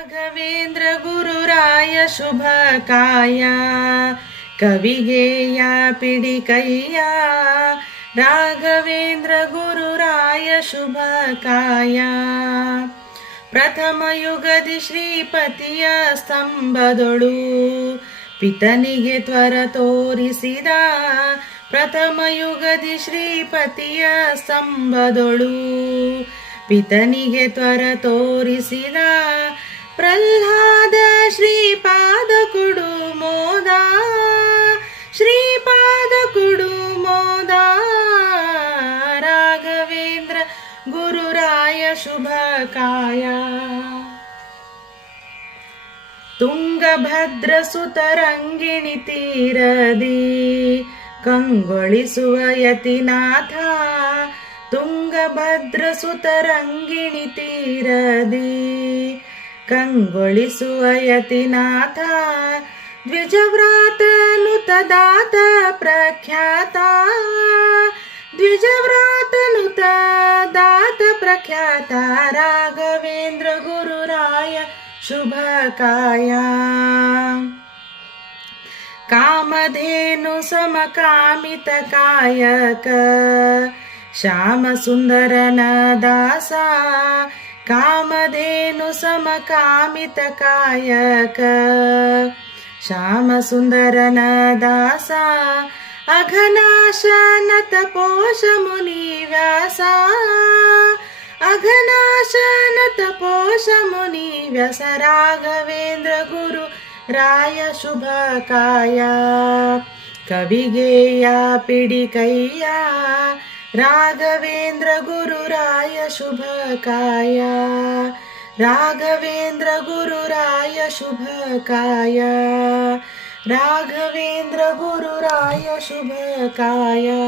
ರಾಘವೇಂದ್ರ ಗುರುರಾಯ ಶುಭ ಶುಭಕಾಯ ಕವಿಗೇಯ ಪಿಡಿಕಯ್ಯ ರಾಘವೇಂದ್ರ ಗುರುರಾಯ ಶುಭ ಕಾಯ ಪ್ರಥಮ ಯುಗದಿ ಶ್ರೀಪತಿಯ ಸ್ತಂಭದೊಳು. ಪಿತನಿಗೆ ತ್ವರ ತೋರಿಸಿದ ಪ್ರಥಮ ಯುಗದಿ ಶ್ರೀಪತಿಯ ಸ್ತಂಭದೊಳು. ಪಿತನಿಗೆ ತ್ವರ ತೋರಿಸಿದ ಪ್ರಹ್ಲಾದ ಶ್ರೀಪಾದ ಕುಡು ಮೋದ ಶ್ರೀಪಾದ ಕುಡು ಮೋದ ರಾಘವೇಂದ್ರ ಗುರುರಾಯ ಶುಭಕಾಯ ತುಂಗಭದ್ರ ಸುತರಂಗಿಣಿ ತೀರದಿ ಕಂಗೊಳಿಸುವ ಯತಿನಾಥ ತುಂಗಭದ್ರ ಸುತರಂಗಿಣಿ ತೀರದಿ ಕಂಗೊಳಿಸುವ ಯತಿನಾಥ ದ್ವಿಜವ್ರಾತ ನುತದಾತ ಪ್ರಖ್ಯಾತ ದ್ವಿಜವ್ರಾತ ನುತ ದಾತ ಪ್ರಖ್ಯಾತ ರಾಘವೇಂದ್ರ ಗುರುರಾಯ ಶುಭಕಾಯ ಕಾಮಧೇನು ಸಮಕಾಮಿತ ಕಾಯಕ ಶ್ಯಾಮ कामधेनुसमकामितकायक समकामितकायक। श्याम सुन्दरन दासा अघनाशनत पोषमुनि कविगेया पिडिकैया राघवेन्द्र गुरुराय शुभकाया. राघवेन्द्र गुरुराय शुभकाया. राघवेन्द्र गुरुराय शुभकाया.